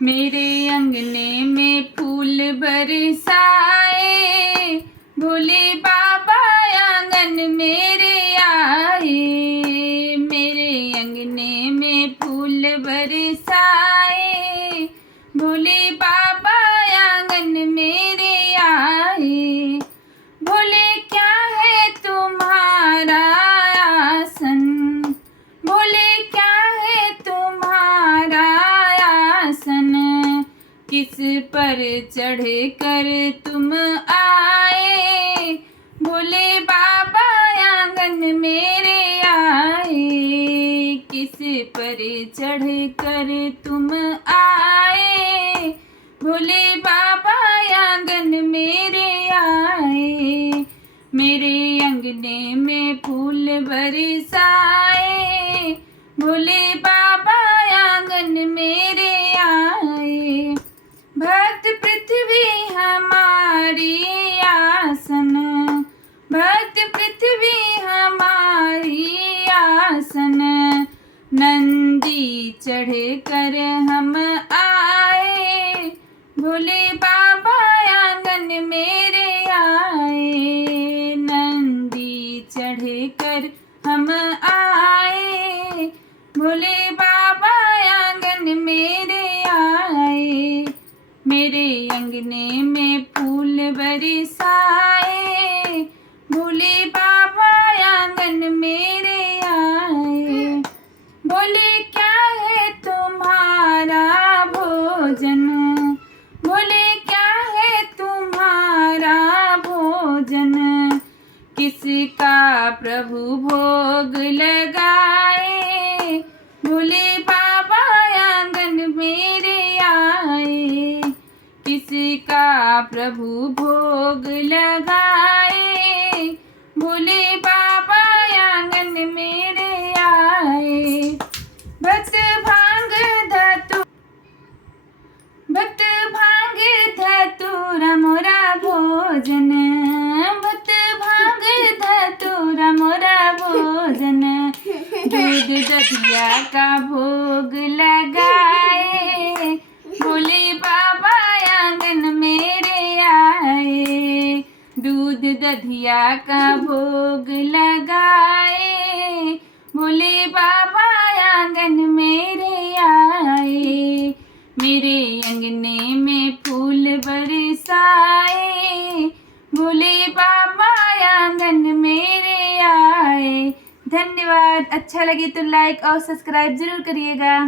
मेरे अंगने में फूल बरसाए, भोले बाबा आंगन मेरे आए। मेरे अंगने में फूल बरसाए, भोले बाबा आंगन मेरे आए। भोले क्या है तुम्हारा आसन, भोले क्या है तुम्हारा आसन, किस पर चढ़ कर तुम आए। भोले बाबा आंगन मेरे आए, किस पर चढ़ कर तुम आए। भोले बाबा आंगन मेरे आए। मेरे अंगने में फूल बरसाए, भोले बाबा आंगन मेरे आए। भक्त पृथ्वी हमारी आसन, भक्त पृथ्वी हमारी आसन, नंदी चढ़ कर हम आए। भोले बाबा आंगन मेरे आए, नंदी चढ़ कर हम आए। भोले बाबा आंगन मेरे आए। मेरे अंगने में फूल बरसाए, भोले बाबा आंगन मेरे आए। भोले क्या है तुम्हारा भोजन, भोले क्या है तुम्हारा भोजन, किसका प्रभु भोग लगाए। भोले बाबा आंगन मेरे आए, किसका प्रभु भोग लगाए। भोले बाबा आंगन मेरे आए। भक्त भांग धतूरा, भक्त भांग धतूरा मोरा भोजन, भक्त भांग धतूरा मोरा भोजन, दूध दधिया का भोग लगाए। भोले बाबा आंगन मेरे आए, दूध दधिया का भोग लगाए। भोले बाबा आंगन मेरे आए। मेरे अंगने में फूल बरसाए, भोले बाबा आंगन मेरे आए। धन्यवाद। अच्छा लगे तो लाइक और सब्सक्राइब जरूर करिएगा।